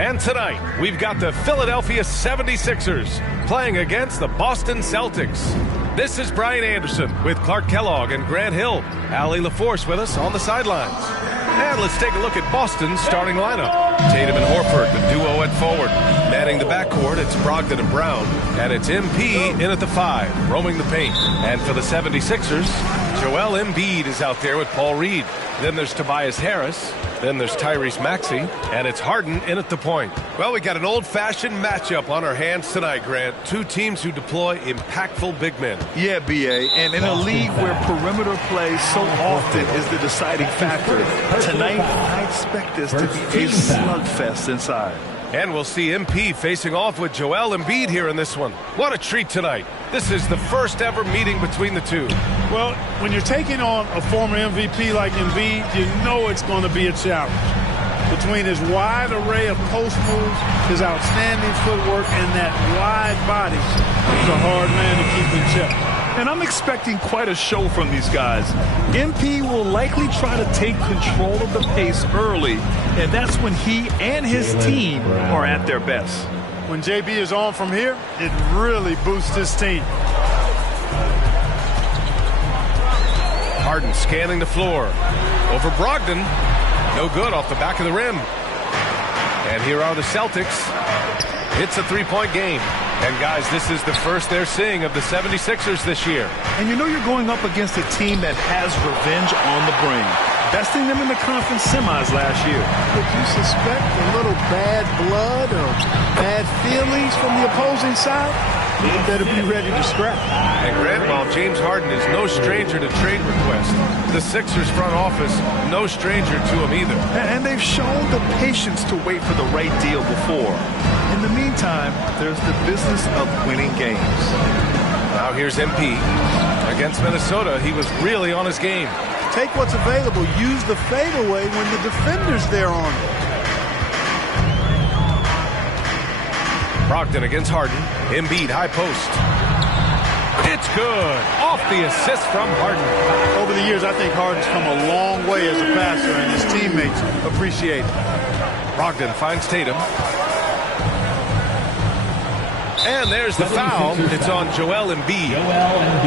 And tonight, we've got the Philadelphia 76ers playing against the Boston Celtics. This is Brian Anderson with Clark Kellogg and Grant Hill. Allie LaForce with us on the sidelines. And let's take a look at Boston's starting lineup. Tatum and Horford, the duo at forward. Manning the backcourt, it's Brogdon and Brown. And it's MP in at the 5, roaming the paint. And for the 76ers, Joel Embiid is out there with Paul Reed. Then there's Tobias Harris. Then there's Tyrese Maxey, and it's Harden in at the point. Well, we got an old-fashioned matchup on our hands tonight, Grant. Two teams who deploy impactful big men. Yeah, B.A., and in a league where perimeter play so often is the deciding factor, tonight I expect this to be a slugfest inside. And we'll see MP facing off with Joel Embiid here in this one. What a treat tonight. This is the first ever meeting between the two. Well, when you're taking on a former MVP like Embiid, you know it's going to be a challenge. Between his wide array of post moves, his outstanding footwork, and that wide body, he's a hard man to keep in check. And I'm expecting quite a show from these guys. MP will likely try to take control of the pace early, and that's when he and his team are at their best. When JB is on from here, it really boosts his team. Harden scanning the floor. Over Brogdon. No good off the back of the rim. And here are the Celtics. It's a three-point game. And, guys, this is the first they're seeing of the 76ers this year. And you know you're going up against a team that has revenge on the brain, besting them in the conference semis last year. Would you suspect a little bad blood or bad feelings from the opposing side? You better be ready to scrap. And, Grant, while James Harden is no stranger to trade requests, the Sixers front office no stranger to him either. And they've shown the patience to wait for the right deal before. In the meantime, there's the business of winning games. Now here's MP. Against Minnesota, he was really on his game. Take what's available. Use the fadeaway when the defender's there on it. Brogdon against Harden. Embiid, high post. It's good. Off the assist from Harden. Over the years, I think Harden's come a long way as a passer, and his teammates appreciate it. Brogdon finds Tatum. And there's the foul. It's on Joel Embiid.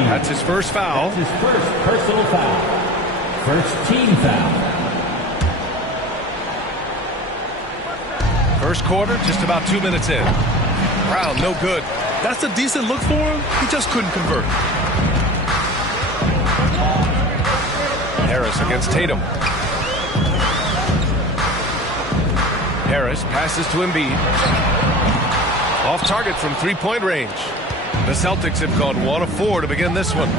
That's his first foul. That's his first personal foul. First team foul. First quarter, just about 2 minutes in. Brown, no good. That's a decent look for him. He just couldn't convert. Harris against Tatum. Harris passes to Embiid. Off target from three-point range. The Celtics have gone 1 of 4 to begin this one.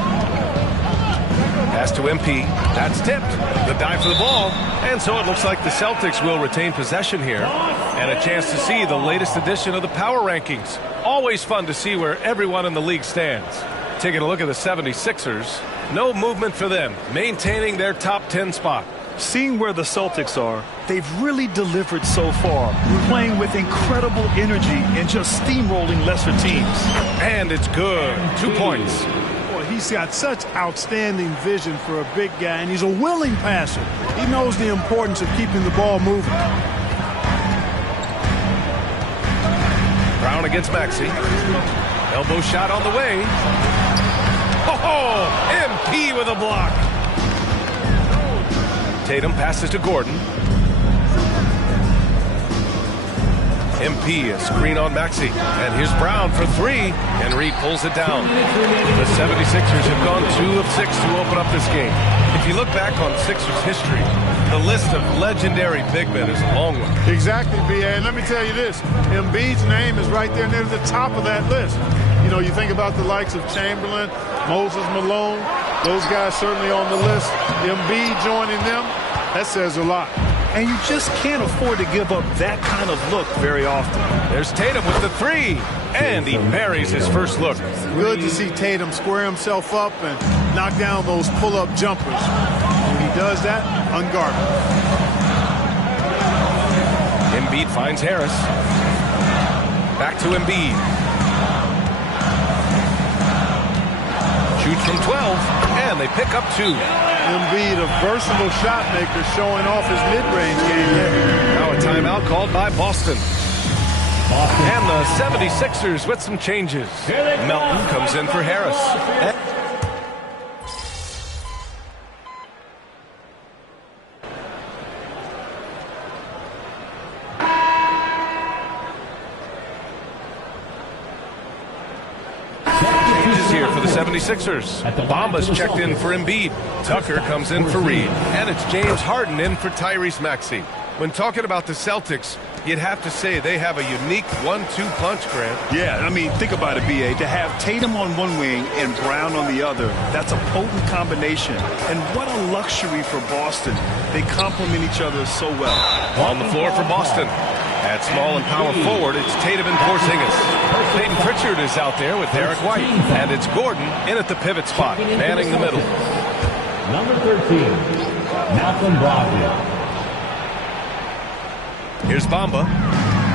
Pass to MP. That's tipped. The dive for the ball. And so it looks like the Celtics will retain possession here. And a chance to see the latest edition of the power rankings. Always fun to see where everyone in the league stands. Taking a look at the 76ers. No movement for them. Maintaining their top 10 spot. Seeing where the Celtics are, they've really delivered so far, playing with incredible energy and just steamrolling lesser teams. And it's good. 2 points. Boy, he's got such outstanding vision for a big guy, and he's a willing passer. He knows the importance of keeping the ball moving. Brown against Maxey. Elbow shot on the way. Oh, MP with a block. Tatum passes to Gordon. MP, a screen on Maxey. And here's Brown for 3. And Reed pulls it down. The 76ers have gone 2 of 6 to open up this game. If you look back on Sixers history, the list of legendary big men is a long one. Exactly, B.A. And let me tell you this. Embiid's name is right there near the top of that list. You know, you think about the likes of Chamberlain, Moses Malone, those guys certainly on the list. Embiid joining them, that says a lot. And you just can't afford to give up that kind of look very often. There's Tatum with the 3, and he buries his first look. Good to see Tatum square himself up and knock down those pull-up jumpers. When he does that, unguarded. Embiid finds Harris. Back to Embiid. Shoots from 12, and they pick up 2. Embiid, a versatile shot maker, showing off his mid-range game there. Now a timeout called by Boston. And the 76ers with some changes. Melton comes in for Harris. Changes here for the 76ers. Bamba's checked in for Embiid. Tucker comes in for Reed. And it's James Harden in for Tyrese Maxey. When talking about the Celtics, you'd have to say they have a unique 1-2 punch, Grant. Yeah, I mean, think about it, B.A. To have Tatum on one wing and Brown on the other, that's a potent combination. And what a luxury for Boston. They complement each other so well. On the floor for Boston. At small and power forward, it's Tatum and Porzingis. Peyton Pritchard is out there with Derek White. And it's Gordon in at the pivot spot, manning the middle. Number 13, Malcolm Brogdon. Here's Bamba.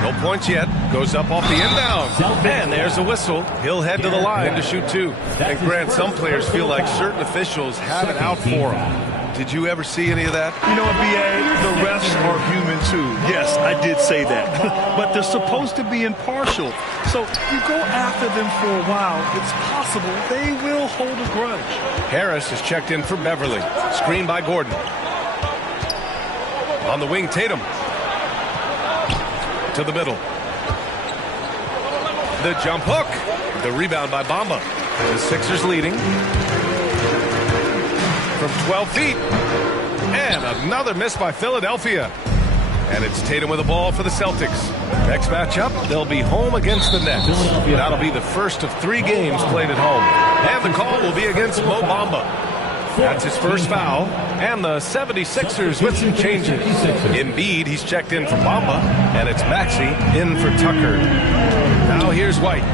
No points yet. Goes up off the inbound. And there's a whistle. He'll head to the line to shoot two. And Grant, some players feel like certain officials have it out for them. Did you ever see any of that? You know what, B.A.? The refs are human, too. Yes, I did say that. But they're supposed to be impartial. So you go after them for a while, it's possible they will hold a grudge. Harris is checked in for Beverly. Screened by Gordon. On the wing, Tatum. To the middle. The jump hook. The rebound by Bamba. The Sixers leading. From 12 feet. And another miss by Philadelphia. And it's Tatum with the ball for the Celtics. Next matchup, they'll be home against the Nets. That'll be the first of 3 games played at home. And the call will be against Mo Bamba. That's his first foul. And the 76ers with some changes. Embiid, he's checked in for Bamba. And it's Maxey in for Tucker. Now here's White.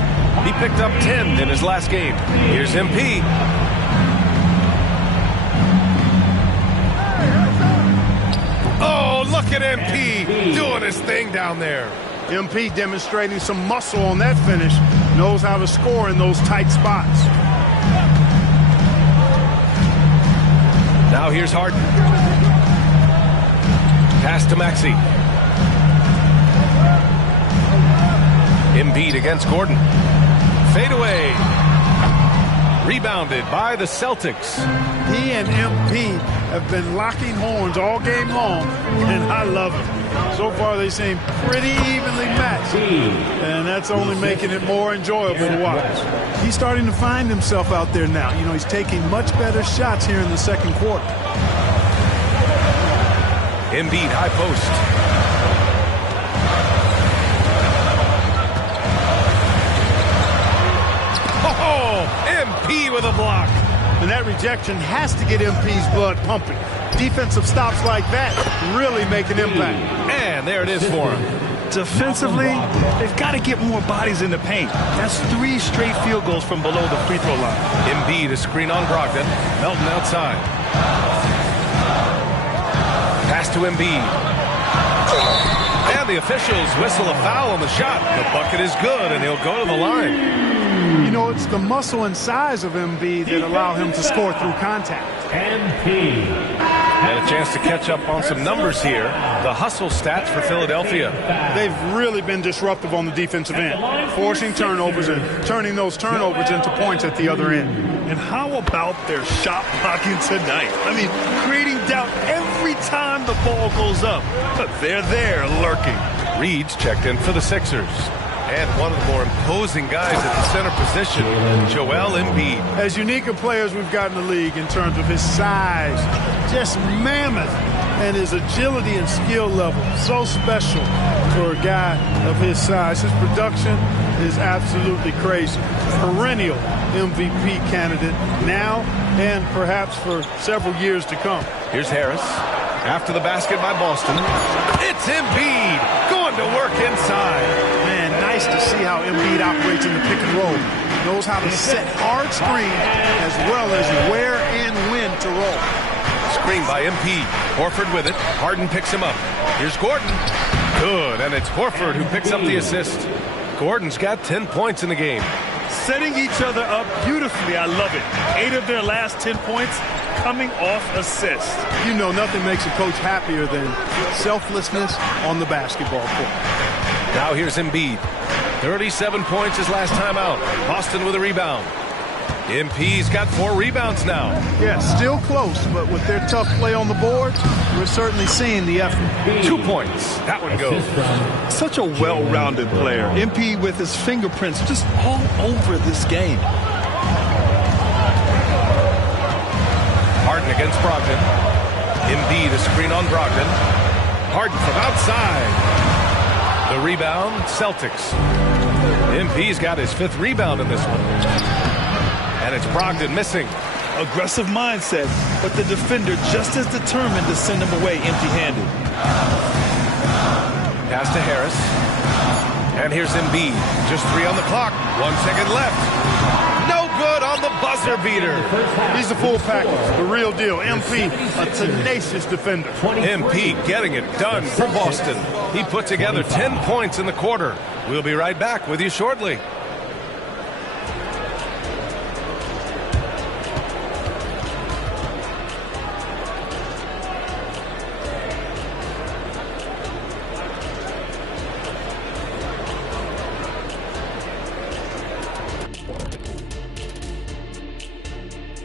He picked up 10 in his last game. Here's MP. Oh, look at MP doing his thing down there. MP demonstrating some muscle on that finish. Knows how to score in those tight spots. Now here's Harden. Pass to Maxey. Embiid against Gordon. Fade away. Rebounded by the Celtics. He and MP have been locking horns all game long, and I love it. So far, they seem pretty evenly matched, and that's only making it more enjoyable to watch. He's starting to find himself out there now. You know, he's taking much better shots here in the second quarter. Embiid, high post. MP with a block. And that rejection has to get MP's blood pumping. Defensive stops like that really make an impact. And there it is for him. Defensively, they've got to get more bodies in the paint. That's 3 straight field goals from below the free throw line. Embiid, a screen on Brogdon. Melton outside. Pass to Embiid. And the officials whistle a foul on the shot. The bucket is good, and he'll go to the line. You know, it's the muscle and size of Embiid that allow him to score through contact. MP. And a chance to catch up on some numbers here. The hustle stats for Philadelphia. They've really been disruptive on the defensive end, forcing turnovers and turning those turnovers into points at the other end. And how about their shot blocking tonight? I mean, creating doubt every time the ball goes up. But they're there lurking. Reed's checked in for the Sixers. And one of the more imposing guys at the center position, Joel Embiid. As unique a player as we've got in the league in terms of his size, just mammoth, and his agility and skill level, so special for a guy of his size. His production is absolutely crazy. Perennial MVP candidate now and perhaps for several years to come. Here's Harris. After the basket by Boston. It's Embiid going to work inside. Man, nice to see how Embiid operates in the pick and roll. Knows how to set hard screens as well as where and when to roll. Screen by MP. Horford with it. Harden picks him up. Here's Gordon. Good, and it's Horford who picks up the assist. Gordon's got 10 points in the game. Setting each other up beautifully. I love it. 8 of their last 10 points coming off assists. You know, nothing makes a coach happier than selflessness on the basketball court. Now here's Embiid. 37 points his last time out. Boston with a rebound. MP's got 4 rebounds now. Yeah, still close, but with their tough play on the board, we're certainly seeing the effort. 2 points. That one goes. Such a well-rounded player. MP with his fingerprints just all over this game. Harden against Brogdon. Embiid a screen on Brogdon. Harden from outside. The rebound, Celtics. MP's got his 5th rebound in this one. And it's Brogdon missing. Aggressive mindset, but the defender just as determined to send him away empty-handed. Pass to Harris. And here's Embiid. Just 3 on the clock. 1 second left. No good on the buzzer beater. He's the full package, the real deal. MP, a tenacious defender. MP getting it done for Boston. He put together 10 points in the quarter. We'll be right back with you shortly.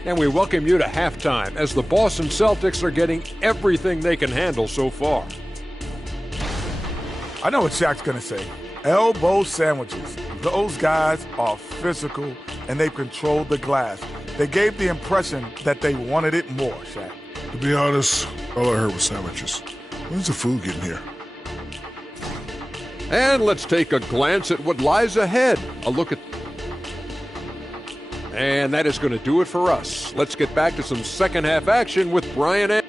And we welcome you to halftime as the Boston Celtics are getting everything they can handle so far. I know what Shaq's going to say. Elbow sandwiches. Those guys are physical, and they've controlled the glass. They gave the impression that they wanted it more, Shaq. To be honest, all I heard was sandwiches. When's the food getting here? And let's take a glance at what lies ahead. A look at... And that is going to do it for us. Let's get back to some second half action with Brian. And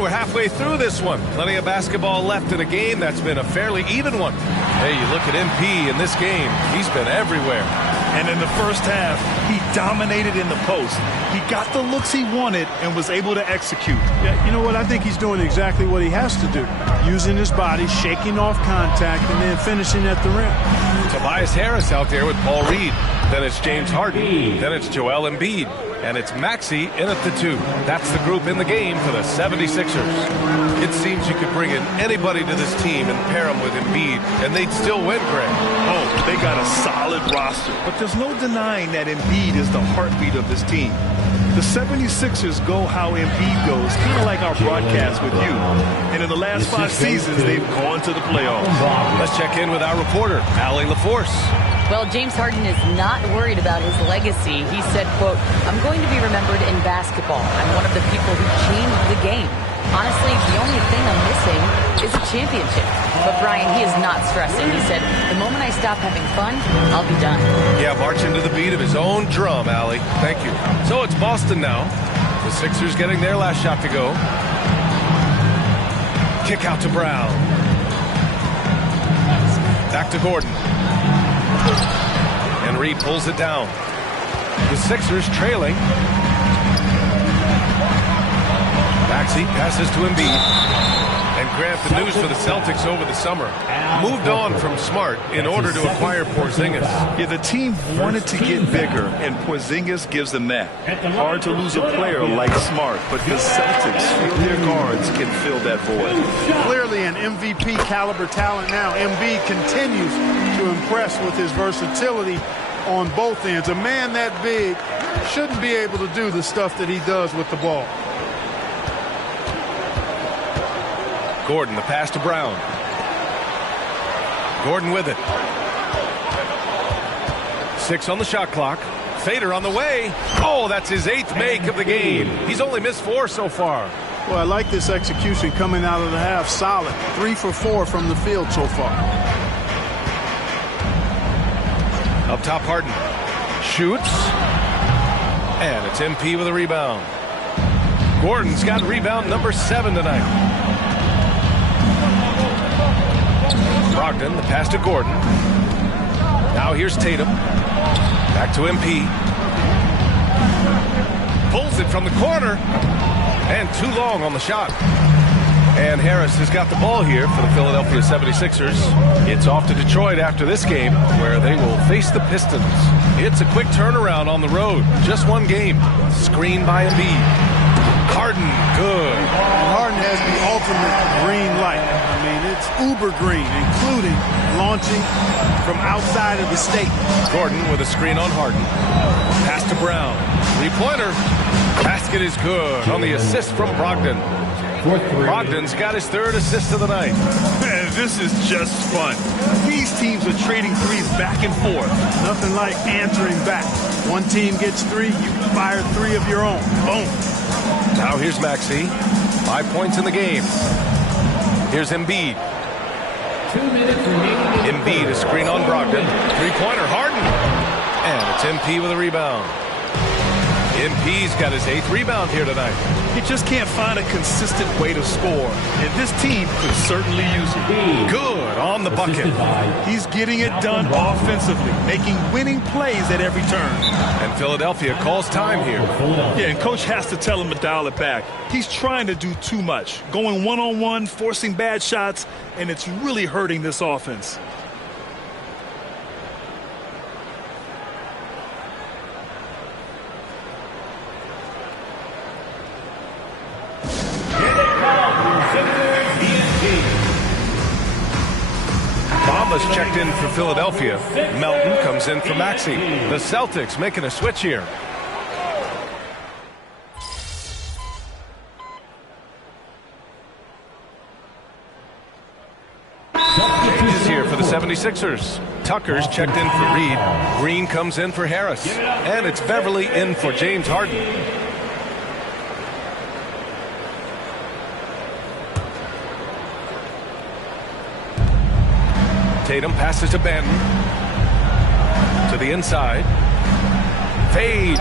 we're halfway through this one. Plenty of basketball left in a game that's been a fairly even one. Hey, you look at MP in this game. He's been everywhere. And in the first half, he dominated in the post. He got the looks he wanted and was able to execute. Yeah, you know what? I think he's doing exactly what he has to do. Using his body, shaking off contact, and then finishing at the rim. Tobias Harris out there with Paul Reed. Then it's James Harden. Then it's Joel Embiid. And it's Maxey in at the 2. That's the group in the game for the 76ers. It seems you could bring in anybody to this team and pair them with Embiid, and they'd still win, Greg. Oh, they got a solid roster. But there's no denying that Embiid is the heartbeat of this team. The 76ers go how Embiid goes, kind of like our broadcast with you. And in the last 5 seasons, they've gone to the playoffs. Let's check in with our reporter, Allie LaForce. Well, James Harden is not worried about his legacy. He said, quote, "I'm going to be remembered in basketball. I'm one of the people who changed the game. Honestly, the only thing I'm missing is a championship." But Brian, he is not stressing. He said, "The moment I stop having fun, I'll be done." Yeah, marching to the beat of his own drum, Allie. Thank you. So it's Boston now. The Sixers getting their last shot to go. Kick out to Brown. Back to Gordon. And Reed pulls it down. The Sixers trailing. Maxey passes to Embiid. And Grant, the news for the Celtics over the summer. Moved on from Smart in order to acquire Porzingis. Yeah, the team wanted to get bigger, and Porzingis gives them that. Hard to lose a player like Smart, but the Celtics feel their guards can fill that void. Clearly an MVP caliber talent now. Embiid continues to impress with his versatility on both ends. A man that big shouldn't be able to do the stuff that he does with the ball. Gordon, the pass to Brown. Gordon with it. 6 on the shot clock. Fader on the way. Oh, that's his 8th make of the game. He's only missed 4 so far. Well, I like this execution coming out of the half. Solid. 3 for 4 from the field so far. Up top, Harden. Shoots. And it's MP with a rebound. Gordon's got rebound number 7 tonight. Brogdon, the pass to Gordon. Now here's Tatum. Back to MP. Pulls it from the corner. And too long on the shot. And Harris has got the ball here for the Philadelphia 76ers. It's off to Detroit after this game, where they will face the Pistons. It's a quick turnaround on the road. Just one game. Screen by Embiid. Harden, good. Harden has the ultimate green light. I mean, it's uber green, including launching from outside of the state. Gordon with a screen on Harden. Pass to Brown. Three-pointer. Basket is good on the assist from Brogdon. Brogdon's got his third assist of the night. Man, this is just fun. These teams are trading threes back and forth. Nothing like answering back. One team gets three, you fire three of your own. Boom. Now here's Maxey. 5 points in the game. Here's Embiid. 2 minutes remaining. Embiid, a screen on Brogdon. Three-pointer, Harden. And it's MP with a rebound. MP's got his 8th rebound here tonight. He just can't find a consistent way to score, and this team could certainly use it. Good on the bucket. He's getting it done offensively, making winning plays at every turn. And Philadelphia calls time here. Yeah, and coach has to tell him to dial it back. He's trying to do too much, going one-on-one, forcing bad shots, and it's really hurting this offense. Bamba's checked in for Philadelphia. Melton comes in for Maxey. The Celtics making a switch here. Changes here for the 76ers. Tucker's checked in for Reed. Green comes in for Harris. And it's Beverly in for James Harden. Tatum passes to Banton. To the inside. Fades.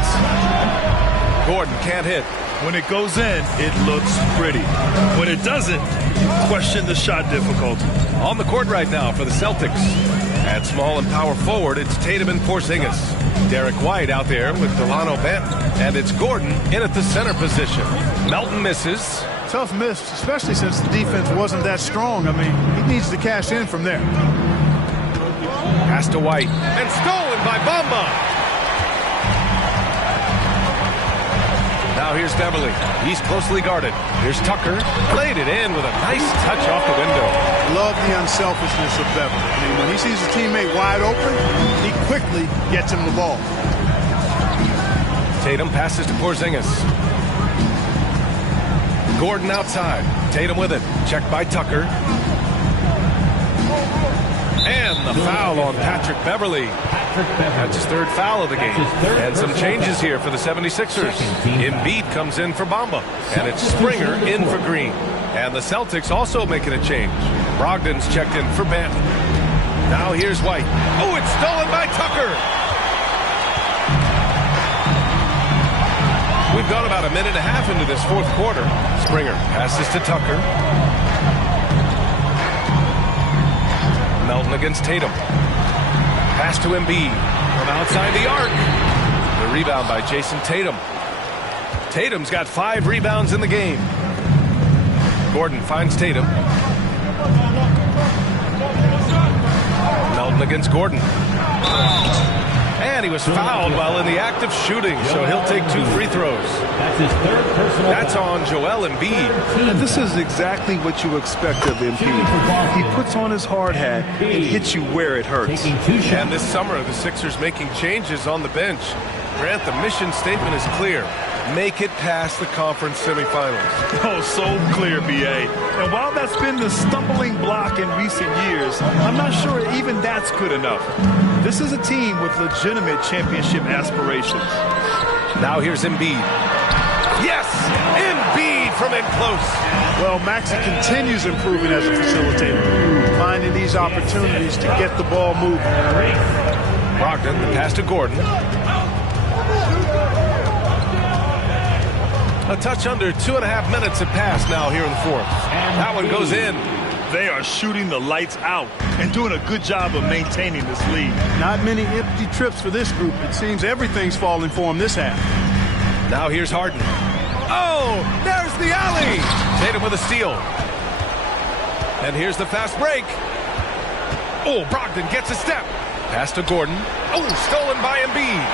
Gordon can't hit. When it goes in, it looks pretty. When it doesn't, you question the shot difficulty. On the court right now for the Celtics. At small and power forward, it's Tatum and Porzingis. Derek White out there with Delano Banton. And it's Gordon in at the center position. Melton misses. Tough miss, especially since the defense wasn't that strong. I mean, he needs to cash in from there. Pass to White. And stolen by Bamba. Now here's Beverly. He's closely guarded. Here's Tucker. Played it in with a nice touch off the window. Love the unselfishness of Beverly. I mean, when he sees a teammate wide open, he quickly gets him the ball. Tatum passes to Porzingis. Gordon outside. Tatum with it. Checked by Tucker. And the foul on Patrick Beverly. That's his third foul of the game. And some changes here for the 76ers. Embiid comes in for Bamba. And it's Springer in for Green. And the Celtics also making a change. Brogdon's checked in for Banton. Now here's White. Oh, it's stolen by Tucker. We've gone about a minute and a half into this fourth quarter. Springer passes to Tucker. Melton against Tatum. Pass to Embiid from outside the arc. The rebound by Jason Tatum. Tatum's got 5 rebounds in the game. Gordon finds Tatum. Melton against Gordon. And he was fouled while in the act of shooting, so he'll take 2 free throws. That's his third personal. That's on Joel Embiid. And this is exactly what you expect of Embiid. He puts on his hard hat and hits you where it hurts. Taking 2 shots. And this summer, the Sixers making changes on the bench. Grant, the mission statement is clear. Make it past the conference semifinals. Oh, so clear, B.A. And while that's been the stumbling block in recent years, I'm not sure even that's good enough. This is a team with legitimate championship aspirations. Now here's Embiid. Yes! Embiid from in close. Well, Maxey continues improving as a facilitator, finding these opportunities to get the ball moving. Brogdon, the pass to Gordon. A touch under 2.5 minutes have passed now here in the fourth. That one goes in. They are shooting the lights out and doing a good job of maintaining this lead. Not many empty trips for this group. It seems everything's falling for him this half. Now here's Harden. Oh, there's the alley. Tatum with a steal. And here's the fast break. Oh, Brogdon gets a step. Pass to Gordon. Oh, stolen by Embiid.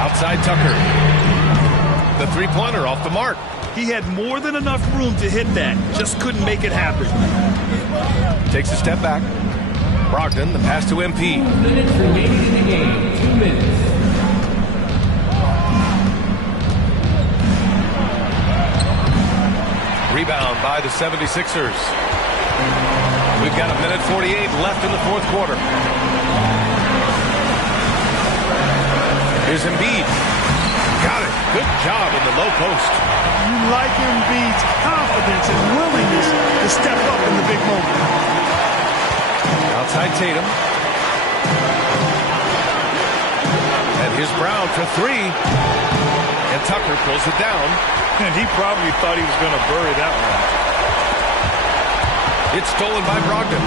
Outside Tucker. The three-pointer off the mark. He had more than enough room to hit that. Just couldn't make it happen. Takes a step back. Brogdon, the pass to MP. 2 minutes remaining in the game. 2 minutes. Rebound by the 76ers. We've got 1:48 left in the fourth quarter. Here's Embiid. Got it. Good job in the low post. You like Embiid's confidence and willingness to step up in the big moment. Outside Tatum. And here's Brown for three. And Tucker pulls it down. And he probably thought he was going to bury that one. It's stolen by Brogdon.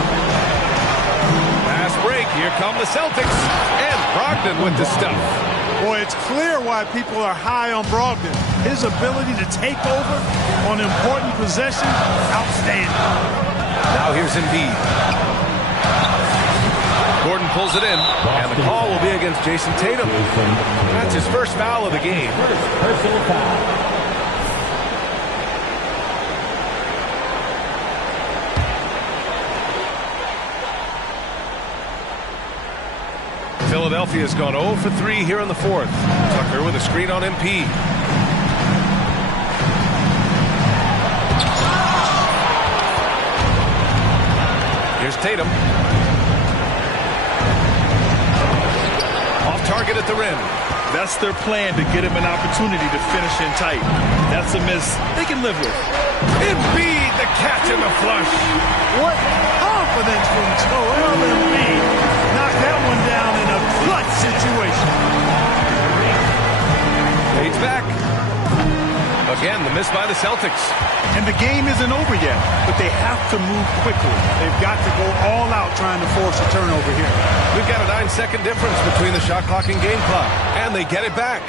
Pass break. Here come the Celtics. And Brogdon with the stuff. Boy, it's clear why people are high on Brogdon. His ability to take over on important possessions, outstanding. Now here's Embiid. Gordon pulls it in, and the call will be against Jason Tatum. That's his first foul of the game. Personal foul. Philadelphia's gone 0 for 3 here in the fourth. Tucker with a screen on MP. Here's Tatum. Off target at the rim. That's their plan, to get him an opportunity to finish in tight. That's a miss they can live with. Embiid, the catch and the flush. What confidence from Joel Embiid. Knocked that one down in a clutch situation. Fades back. Again, the miss by the Celtics. And the game isn't over yet, but they have to move quickly. They've got to go all out trying to force a turnover here. We've got a 9-second difference between the shot clock and game clock. And they get it back.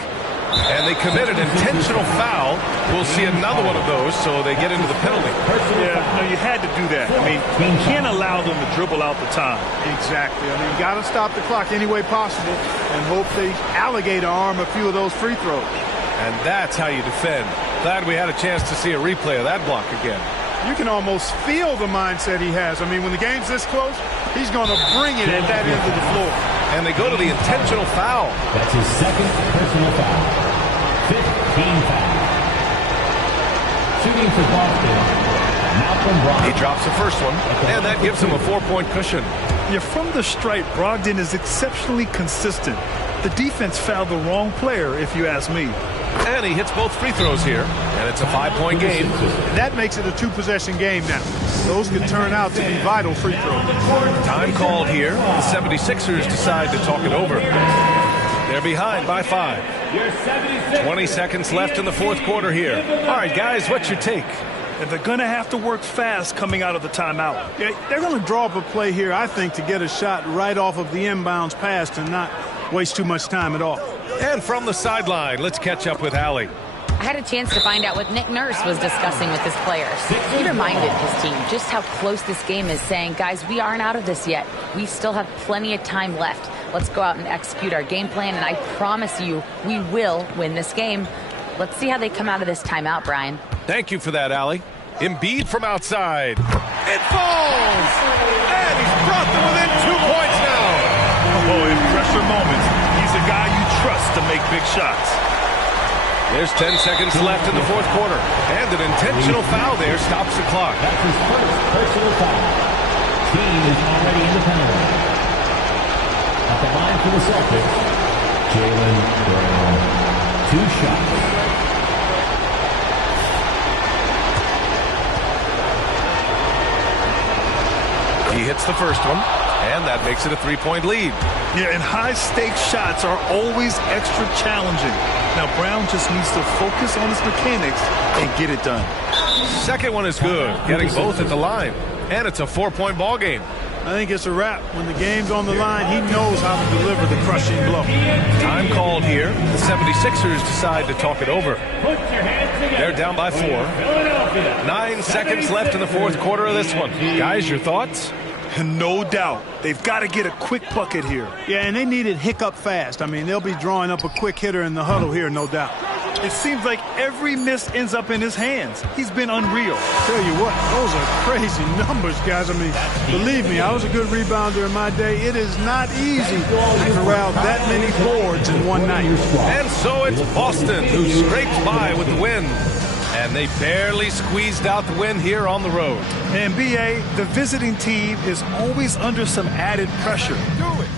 And they commit an intentional foul. We'll see another one of those, so they get into the penalty. Yeah, no, you had to do that. I mean, you can't allow them to dribble out the time. Exactly. I mean, you got to stop the clock any way possible and hope they alligator arm a few of those free throws. And that's how you defend. Glad we had a chance to see a replay of that block again. You can almost feel the mindset he has. I mean, when the game's this close, he's going to bring it at that end of the floor. And they go to the intentional foul. That's his second personal foul. 15 foul. Shooting for Boston, Malcolm Brogdon. He drops the first one, and that gives him a 4-point cushion. Yeah, from the stripe, Brogdon is exceptionally consistent. The defense fouled the wrong player, if you ask me. And he hits both free throws here, and it's a 5-point game. That makes it a 2-possession game now. Those can turn out to be vital free throws. Time called here. The 76ers decide to talk it over. They're behind by 5. 20 seconds left in the fourth quarter here. All right, guys, what's your take? And they're going to have to work fast coming out of the timeout. Yeah, they're going to draw up a play here, I think, to get a shot right off of the inbounds pass and not waste too much time at all. And from the sideline, let's catch up with Allie. I had a chance to find out what Nick Nurse was discussing with his players. He reminded his team just how close this game is, saying, guys, we aren't out of this yet. We still have plenty of time left. Let's go out and execute our game plan, and I promise you we will win this game. Let's see how they come out of this timeout, Brian. Thank you for that, Allie. Embiid from outside. It falls! And he's brought them within 2 points now. Oh, in pressure moments, he's a guy you trust to make big shots. There's 10 seconds left in the fourth quarter. And an intentional foul there stops the clock. That's his first personal foul. Team is already in the penalty. At the line for the Celtics, Jaylen Brown. 2 shots. He hits the first one, and that makes it a 3-point lead. Yeah, and high-stakes shots are always extra challenging. Now, Brown just needs to focus on his mechanics and get it done. Second one is good, getting both at the line. And it's a 4-point ball game. I think it's a wrap. When the game's on the line, he knows how to deliver the crushing blow. Time called here. The 76ers decide to talk it over. They're down by 4. 9 seconds left in the fourth quarter of this one. Guys, your thoughts? No doubt. They've got to get a quick bucket here. Yeah, and they need it hiccup fast. I mean, they'll be drawing up a quick hitter in the huddle here, no doubt. It seems like every miss ends up in his hands. He's been unreal. Tell you what, those are crazy numbers, guys. I mean, believe me, I was a good rebounder in my day. It is not easy to corral that many boards in one night. And so it's Boston who scrapes by with the win. And they barely squeezed out the win here on the road. And B.A., the visiting team is always under some added pressure. Do it.